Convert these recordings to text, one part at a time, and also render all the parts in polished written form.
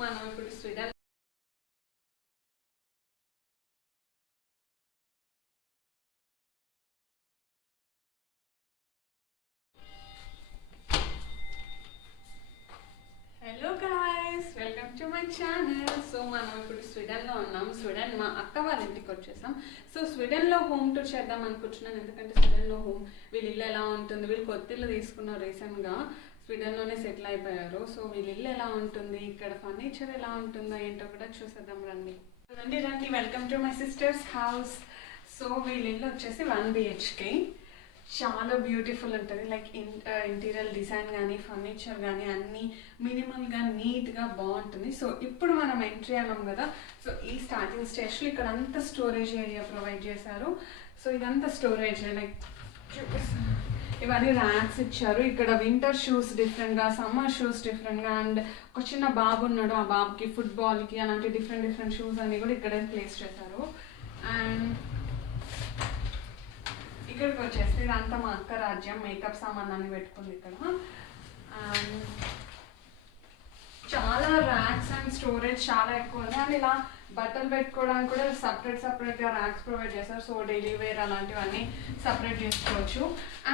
మనం ఇప్పుడు Sweden hello guys, welcome to my channel. So మనం ఇప్పుడు స్వీడన్లో ఉన్నాం. స్వీడన్ మా అక్క వాళ్ళ ఇంటికి వచ్చేసాం. సో స్వీడన్లో హోమ్ టూర్ చేద్దాం అనుకుంటున్నాను. ఎందుకంటే స్వీడన్లో వీళ్ళ ఇల్లు ఎలా ఉంటుంది, వీళ్ళు కొత్త ఇల్లు తీసుకున్నారు రీసెంట్గా, స్వీడన్లోనే సెటిల్ అయిపోయారు. సో వీళ్ళ ఇల్లు ఎలా ఉంటుంది, ఇక్కడ ఫర్నిచర్ ఎలా ఉంటుందో ఏంటో కూడా చూసేద్దాం. రండి రండి, welcome to my sisters house. So వీళ్ళ ఇల్లు వచ్చేసి 1 BHK. చాలా బ్యూటిఫుల్ ఉంటుంది. లైక్ ఇంటీరియర్ డిజైన్ కానీ ఫర్నిచర్ కానీ అన్నీ మినిమల్గా నీట్గా బాగుంటుంది. సో ఇప్పుడు మనం ఎంట్రీ అన్నాం కదా. సో ఈ స్టార్టింగ్ స్టేజ్లో ఇక్కడ అంతా స్టోరేజ్ ఏరియా ప్రొవైడ్ చేశారు. సో ఇదంతా స్టోరేజ్, లైక్ చూపిస్తాను. ఇవన్నీ ర్యాక్స్ ఇచ్చారు. ఇక్కడ వింటర్ షూస్ డిఫరెంట్గా, సమ్మర్ షూస్ డిఫరెంట్గా, అండ్ ఒక చిన్న బాబు ఉన్నాడు, ఆ బాబుకి ఫుట్బాల్కి అలాంటి డిఫరెంట్ షూస్ అన్నీ కూడా ఇక్కడే ప్లేస్ చేశారు. అండ్ ఇక్కడికి వచ్చేసి ఇదంతా మా అక్క రాజ్యం, మేకప్ సామాన్లన్నీ పెట్టుకుంది ఇక్కడ. అండ్ చాలా ర్యాక్స్ అండ్ స్టోరేజ్ చాలా ఎక్కువ ఉంది. అండ్ ఇలా బట్టలు పెట్టుకోవడానికి కూడా సపరేట్గా ర్యాక్స్ ప్రొవైడ్ చేస్తారు. సో డైలీ వేర్ అలాంటివన్నీ సపరేట్ చేసుకోవచ్చు.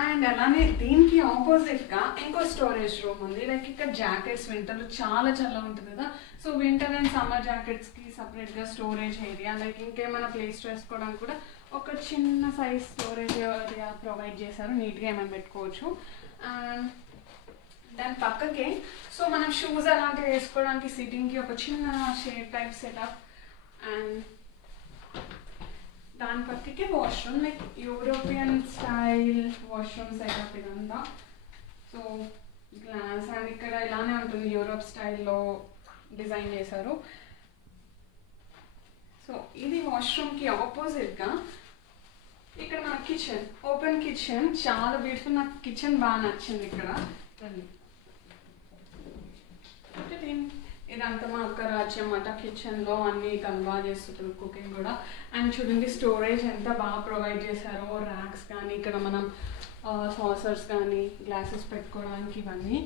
అండ్ అలానే దీనికి ఆపోజిట్గా ఇంకో స్టోరేజ్ రూమ్ ఉంది. లైక్ ఇక్కడ జాకెట్స్, వింటర్లో చాలా చల్లగా ఉంటుంది కదా. సో వింటర్ అండ్ సమ్మర్ జాకెట్స్కి సపరేట్గా స్టోరేజ్ ఏరియా, లైక్ ఇంకేమైనా ప్లేస్ చేసుకోవడానికి కూడా ఒక చిన్న సైజ్ స్టోరేజ్ ఏరియా ప్రొవైడ్ చేశారు. నీట్గా ఏమైనా పెట్టుకోవచ్చు. అండ్ దాని పక్కకే సో మనం షూస్ అలాంటివి వేసుకోవడానికి సిట్టింగ్కి ఒక చిన్న షేప్ టైప్ సెటప్. అండ్ దాని పక్కకే washroom, like European style washroom setup ఇదంతా. సో గ్లాస్, అండ్ ఇక్కడ ఇలానే ఉంటుంది, యూరోప్ స్టైల్లో డిజైన్ చేశారు. సో ఇది వాష్రూమ్కి ఆపోజిట్గా ఇక్కడ మన కిచెన్, ఓపెన్ కిచెన్, చాలా బ్యూటిఫుల్. నాకు కిచెన్ బాగా నచ్చింది ఇక్కడ. ఇదంతా మా అక్క రాజ్యం అన్నమాట. కిచెన్లో అన్నీ తను బాగా చేస్తుంటారు, కుకింగ్ కూడా. అండ్ చూడండి స్టోరేజ్ ఎంత బాగా ప్రొవైడ్ చేశారో, ర్యాక్స్ కానీ ఇక్కడ మనం సాసర్స్ కానీ గ్లాసెస్ పెట్టుకోవడానికి ఇవన్నీ.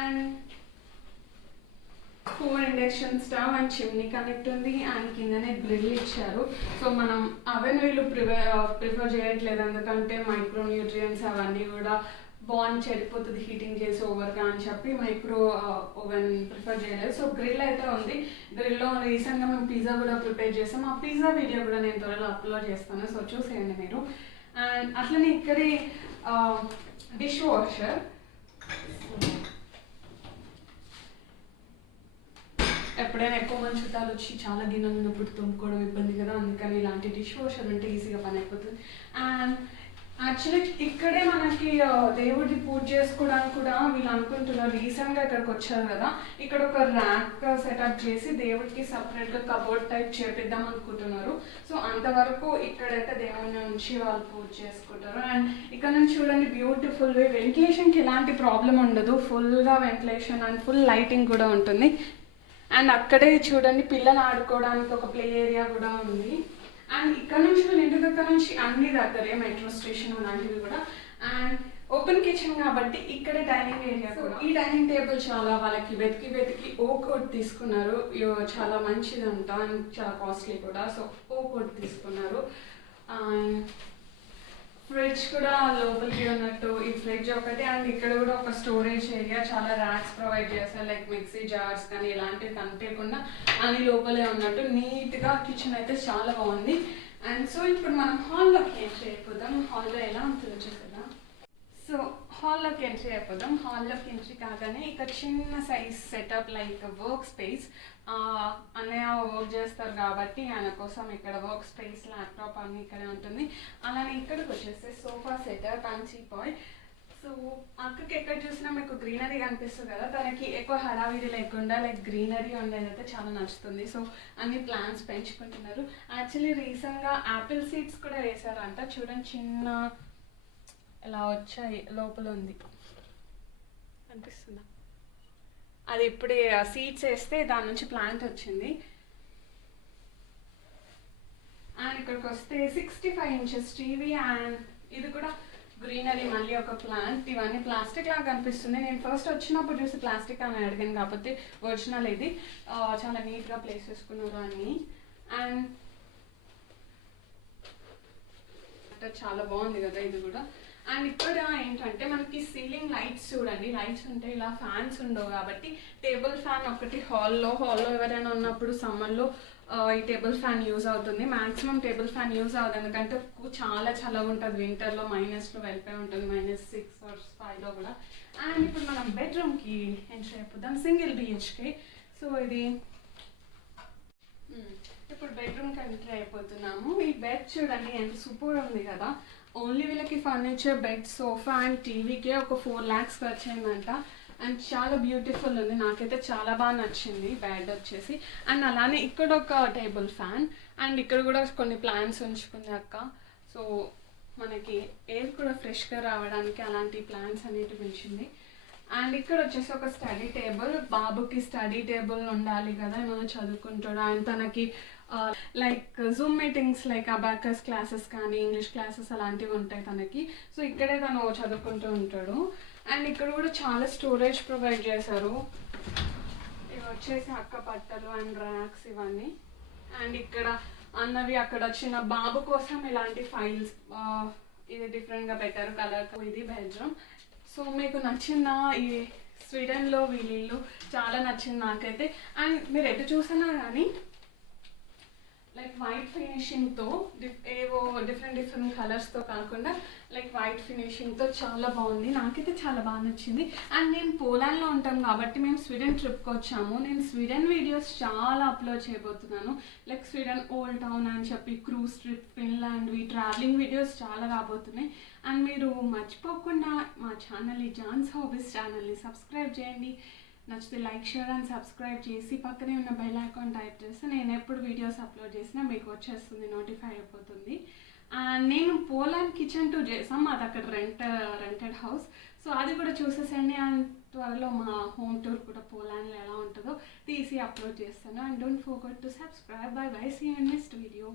And 4 induction stove and chimney connect ఉంది. అండ్ కిందనే గ్రిల్ ఇచ్చారు. సో మనం అవెన్ వీళ్ళు ప్రిఫర్ చేయట్లేదు, ఎందుకంటే మైక్రో న్యూట్రియన్స్ అవన్నీ కూడా బాండ్ చెడిపోతుంది హీటింగ్ చేసి ఓవర్గా అని చెప్పి మైక్రో ఓవెన్ ప్రిఫర్ చేయలేదు. సో గ్రిల్ అయితే ఉంది. గ్రిల్లో రీసెంట్గా మేము పిజ్జా కూడా ప్రిపేర్ చేస్తాం. ఆ పిజ్జా వీడియో కూడా నేను త్వరలో అప్లోడ్ చేస్తాను. సో చూసేయండి మీరు. అండ్ అట్లనే ఇక్కడి డిష్ వాషర్, ఎప్పుడైనా ఎక్కువ మంది చుట్టాలు వచ్చి చాలా గిన్నెలు ఉన్నప్పుడు తుమ్ముకోవడం ఇబ్బంది కదా, అందుకని ఇలాంటి డిష్ వాషర్ ఉంటే ఈజీగా పని అయిపోతుంది. అండ్ యాక్చువల్లీ ఇక్కడే మనకి దేవుడిని పూజ చేసుకోవడానికి కూడా వీళ్ళు అనుకుంటున్నారు. రీసెంట్గా ఇక్కడికి వచ్చారు కదా, ఇక్కడ ఒక ర్యాక్ సెటప్ చేసి దేవుడికి సపరేట్గా కబోర్డ్ టైప్ చేపిద్దాం అనుకుంటున్నారు. సో అంతవరకు ఇక్కడైతే దేవుడిని ఉంచి వాళ్ళు పూజ చేసుకుంటారు. అండ్ ఇక్కడ నుంచి చూడండి బ్యూటిఫుల్ వే, వెంటిలేషన్కి ఎలాంటి ప్రాబ్లం ఉండదు, ఫుల్గా వెంటిలేషన్ అండ్ ఫుల్ లైటింగ్ కూడా ఉంటుంది. అండ్ అక్కడే చూడండి పిల్లలు ఆడుకోవడానికి ఒక ప్లే ఏరియా కూడా ఉంది. అండ్ ఇక్కడ నుంచి వీళ్ళ ఇంటి దగ్గర నుంచి అన్ని దగ్గరే, మెట్రో స్టేషన్ అలాంటివి కూడా. అండ్ ఓపెన్ కిచెన్ కాబట్టి ఇక్కడే డైనింగ్ ఏరియా కూడా. ఈ డైనింగ్ టేబుల్ చాలా వాళ్ళకి వెతికి ఓక్ వుడ్ తీసుకున్నారు. చాలా మంచిదంట అండ్ చాలా కాస్ట్లీ కూడా. సో ఓక్ వుడ్ తీసుకున్నారు. ఫ్రిడ్జ్ కూడా లోపలికి ఉన్నట్టు ఈ ఫ్రిడ్జ్ ఒకటి. అండ్ ఇక్కడ కూడా ఒక స్టోరేజ్ ఏరియా, చాలా ర్యాక్స్ ప్రొవైడ్ చేస్తారు, లైక్ మిక్సీ జార్స్ కానీ ఇలాంటివి కనిపించకుండా అన్ని లోపలే ఉన్నట్టు నీట్గా కిచెన్ అయితే చాలా బాగుంది. అండ్ సో ఇప్పుడు మనం హాల్లోకి ఎంట్రీ అయిపోదాం. హాల్లో ఎలా ఉంటుందో చూద్దాం. సో హాల్లోకి ఎంట్రీ అయిపోదాం. హాల్లోకి ఎంట్రీ కాగానే ఇక్కడ చిన్న size setup, like work space. అన్నయ్య వర్క్ చేస్తారు కాబట్టి ఆయన కోసం ఇక్కడ వర్క్ స్పేస్, ల్యాప్టాప్ అన్నీ ఇక్కడే ఉంటుంది. అలానే ఇక్కడికి వచ్చేస్తే sofa setup and teapoy. So అక్కకి ఎక్కడ చూసినా మీకు గ్రీనరీ కనిపిస్తుంది కదా, తనకి ఎక్కువ హడావిడి లేకుండా లైక్ గ్రీనరీ ఉండేదైతే చాలా నచ్చుతుంది. సో అన్ని ప్లాంట్స్ పెంచుకుంటున్నారు. యాక్చువల్లీ రీసెంట్గా యాపిల్ సీడ్స్ కూడా వేసారంట. చూడండి చిన్న ఇలా వచ్చాయి, లోపల ఉంది అనిపిస్తుందా, అది ఇప్పుడే సీడ్స్ వేస్తే దాని నుంచి ప్లాంట్ వచ్చింది. అండ్ ఇక్కడికి వస్తే 65 inches టీవీ. అండ్ ఇది కూడా గ్రీనరీ, మళ్ళీ ఒక ప్లాంట్. ఇవన్నీ ప్లాస్టిక్ లాగా కనిపిస్తుంది. నేను ఫస్ట్ వచ్చినప్పుడు చూసి ప్లాస్టిక్ అని అడిగాను, కాకపోతే ఒరిజినల్ ఇది. చాలా నీట్గా ప్లేస్ చేసుకున్నారు అన్నీ. అండ్ చాలా బాగుంది కదా ఇది కూడా. అండ్ ఇక్కడ ఏంటంటే మనకి సీలింగ్ లైట్స్ చూడండి, లైట్స్ ఉంటే ఇలా ఫ్యాన్స్ ఉండవు కాబట్టి టేబుల్ ఫ్యాన్ ఒకటి హాల్లో ఎవరైనా ఉన్నప్పుడు సమ్మర్లో ఈ టేబుల్ ఫ్యాన్ యూజ్ అవుతుంది. మ్యాక్సిమం టేబుల్ ఫ్యాన్ యూజ్ అవుతుంది, ఎందుకంటే చాలా చల్లగా ఉంటుంది వింటర్లో. మైనస్లో వెళ్ళిపోయి ఉంటుంది, -6 or 5లో కూడా. అండ్ ఇప్పుడు మనం బెడ్రూమ్కి ఎంటర్ అయిపోదాం. Single BHK. సో ఇది ఇప్పుడు బెడ్రూమ్కి ఎంటర్ అయిపోతున్నాము. ఈ బెడ్ చూడండి ఎంత సూపర్ ఉంది కదా. ఓన్లీ వీళ్ళకి furniture, bed, sofa and TVK ఒక 4 lakhs ఖర్చు అయిందంట. అండ్ చాలా బ్యూటిఫుల్ ఉంది, నాకైతే చాలా బాగా నచ్చింది బెడ్ వచ్చేసి. అండ్ అలానే ఇక్కడ ఒక టేబుల్ ఫ్యాన్, అండ్ ఇక్కడ కూడా కొన్ని ప్లాంట్స్ ఉంచుకుంది అక్క. సో మనకి ఎయిర్ కూడా ఫ్రెష్గా రావడానికి అలాంటి ప్లాంట్స్ అనేటివి ఉంచింది. అండ్ ఇక్కడ వచ్చేసి ఒక స్టడీ టేబుల్. బాబుకి స్టడీ టేబుల్ ఉండాలి కదా, ఏమైనా చదువుకుంటాడు. అండ్ తనకి like Zoom meetings, like abacus classes కానీ ఇంగ్లీష్ క్లాసెస్ అలాంటివి ఉంటాయి తనకి. సో ఇక్కడే తను చదువుకుంటూ ఉంటాడు. అండ్ ఇక్కడ కూడా చాలా స్టోరేజ్ ప్రొవైడ్ చేశారు. ఇవి వచ్చేసి అక్క బట్టలు అండ్ ర్యాక్స్ ఇవన్నీ. అండ్ ఇక్కడ అన్నవి అక్కడ చిన్న బాబు కోసం ఇలాంటి ఫైల్స్, ఇది డిఫరెంట్గా పెట్టారు కలర్. ఇది బెడ్రూమ్. సో మీకు నచ్చిందా ఈ స్వీడన్లో వీళ్ళు? చాలా నచ్చింది నాకైతే. అండ్ మీరు ఎటు చూసినా కానీ లైక్ వైట్ ఫినిషింగ్తో, ఏవో డిఫరెంట్ కలర్స్తో కాకుండా లైక్ వైట్ ఫినిషింగ్తో చాలా బాగుంది. నాకైతే చాలా బాగా నచ్చింది. అండ్ నేను పోలాండ్లో ఉంటాం కాబట్టి మేము స్వీడన్ ట్రిప్కి వచ్చాము. నేను స్వీడన్ వీడియోస్ చాలా అప్లోడ్ చేయబోతున్నాను. లైక్ స్వీడన్ ఓల్డ్ టౌన్ అని చెప్పి, క్రూజ్ ట్రిప్, ఫిన్లాండ్వి, ట్రావెలింగ్ వీడియోస్ చాలా రాబోతున్నాయి. అండ్ మీరు మర్చిపోకుండా మా ఛానల్ని, జాన్స్ హాబీస్ ఛానల్ని సబ్స్క్రైబ్ చేయండి. నచ్చితే లైక్, షేర్ అండ్ సబ్స్క్రైబ్ చేసి పక్కనే ఉన్న బెల్ ఐకాన్ టైప్ చేస్తే నేను ఎప్పుడు వీడియోస్ అప్లోడ్ చేసినా మీకు వచ్చేస్తుంది, నోటిఫై అయిపోతుంది. అండ్ నేను పోలాండ్ కిచెన్ టూర్ చేసాం, మాది అక్కడ రెంటెడ్ హౌస్. సో అది కూడా చూసేసండి. అండ్ త్వరలో మా హోమ్ టూర్ కూడా పోలాండ్లో ఎలా ఉంటుందో తీసి అప్లోడ్ చేస్తాను. And don't forget to subscribe. Bye bye, see you in next video.